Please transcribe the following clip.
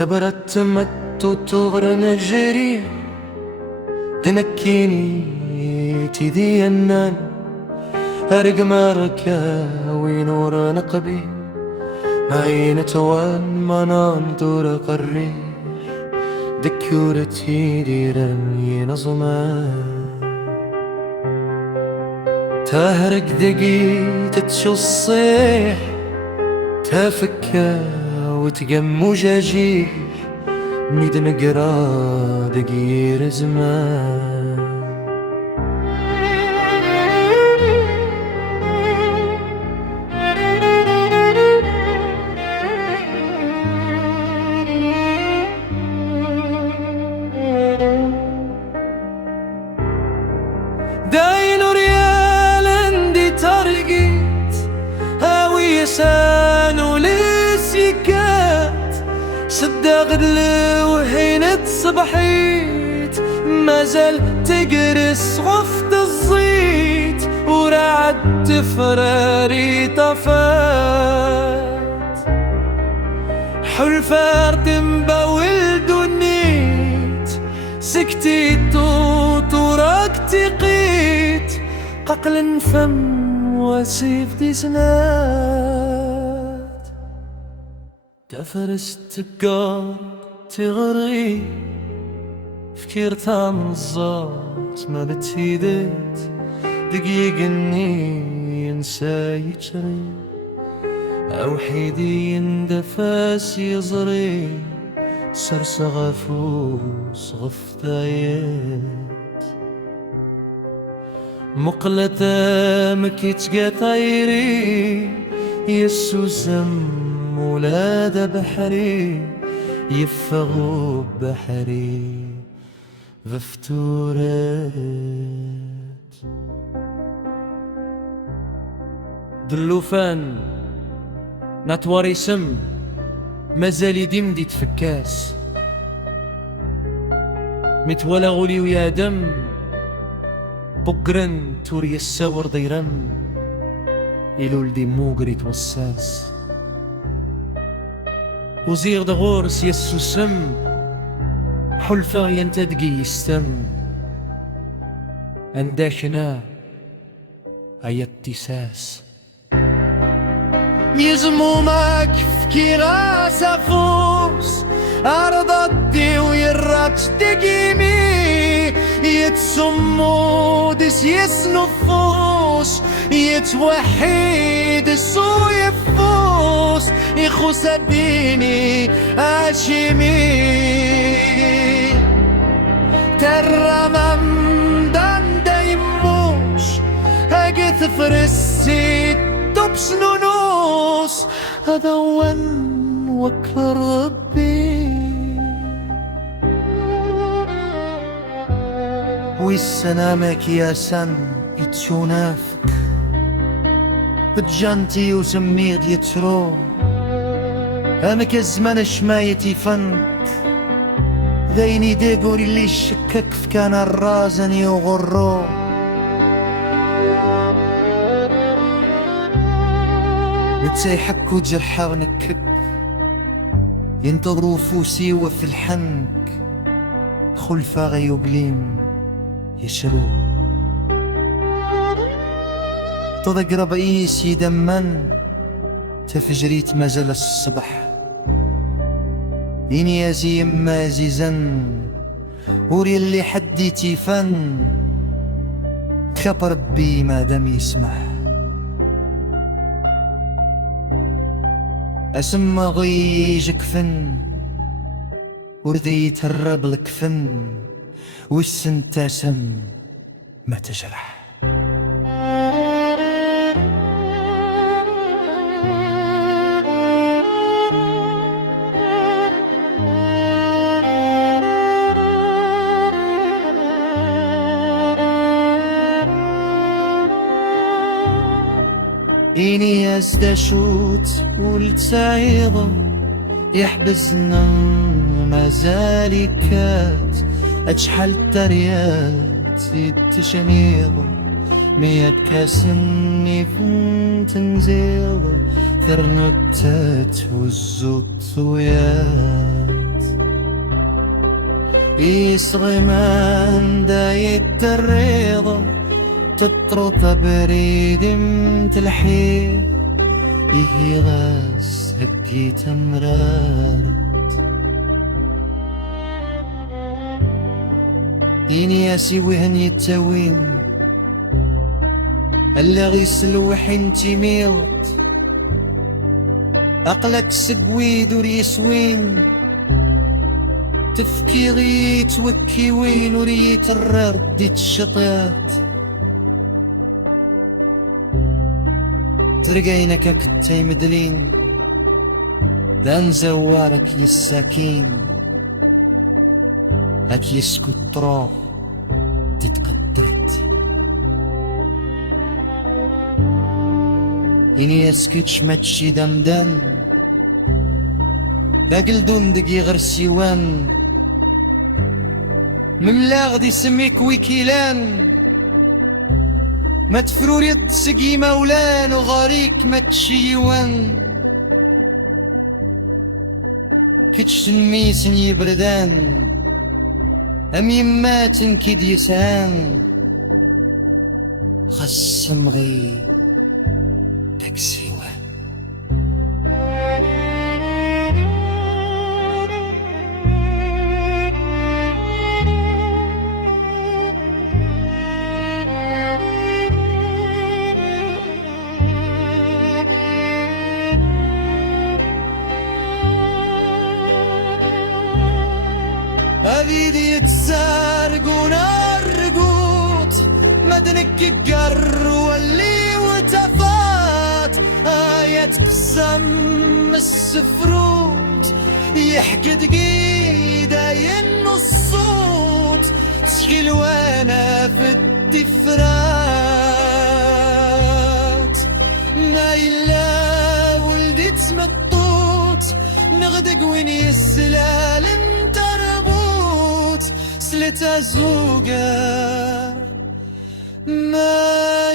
تبرت متو تغر نجري تنكيني تدي النان أرق ماركا ونور نقبي عين توان منان دور قري ذكورتي ديرني نظمان تهرق دقي تتشو الصيح تفكا وتقم وجاجي ميد نقرا دقير زمان داين ريال عندي ترقيت هاوي يسان ولسيكات صدق وحين تصبحيت مازال تقرس غفت الزيت ورعد تفراري طفات حلفار تنبا ولدنيت سكتيت وطراك تقيت ققل فم وسيف دي سنات تفرس تقار تغري فكير تنظات ما بتفيدت دقيق اني ينسى يجري او حيدي يندفاس يزري سرس غفوس غفتايات مقلة مكيتشقى طيري يسو سم ولاد بحري يفغو بحري بفتورات دلوفان ناتواري سم مازال يديم دي تفكاس متولا غولي ويا دم بقرن توري الساور ديرم يلول دي موقري توساس وزير دغورس يسو سم حلفا ينتدقي يستم انداشنا هيا اتساس ميزمومك في راس فوس أرضتي ويرات تقيمي يتسمود يسنفوس يتوحيد السو يفوس يخو سبيني هاشمي ترى ممدان دايموش هاقت فرسي تبس نونوس هذا ون وكر ربي والسلامك يا سن يتشونافك بتجانتي وسميد يترو امك الزمن شمايتي فنك ذيني ديقوري اللي شكك في كان الرازن يغرو بتسيحك وجرحا ونكك ينتظروا فوسي وفي الحنك خلفا غيوبليم يشرو تضق ربئيس يدمن تفجريت مازال الصبح إني يزي ما زيزن وري اللي حدي تيفن خاف ربي ما دام يسمح أسمى غيجك فن وردي يتهرب لك فن والسن تاسم ما تجرح إني أزدشوت والتعيضة يحبسنا مازال كات أجحل التريات التشميضة مية كاسني فنت نزيضة ثرنوتات والزوت ويات يصغي من دايت الرضا تطرط بريد متلحي يهي غاس هدي تمرارة ديني ياسي وهن يتاوين ألا غيسلوح انتي ميوت أقلك سقوي دور يسوين تفكي غي توكي وين وريت الرد ديت الشطيات ترقينك كتاي مدلين دان زوارك يساكين هك يسكت طروح تتقدرت إني يسكتش ماتشي دمدم باقل دندقي غير سيوان مملاغ دي سميك ويكيلان ما تفرور يد سقي مولان وغاريك ما تشيوان كتش تنميسن يبردان أم يماتن كيد يسان خصم غي تكسيوان أبيدي يتسارق ونرقوت مدنك قر واللي وتفات آية قسم السفروت يحقد قيدا ينو الصوت تشغل وانا في الدفرات نايلا ولدي تسمطوت نغدق ويني السلالم سلت زوجة ما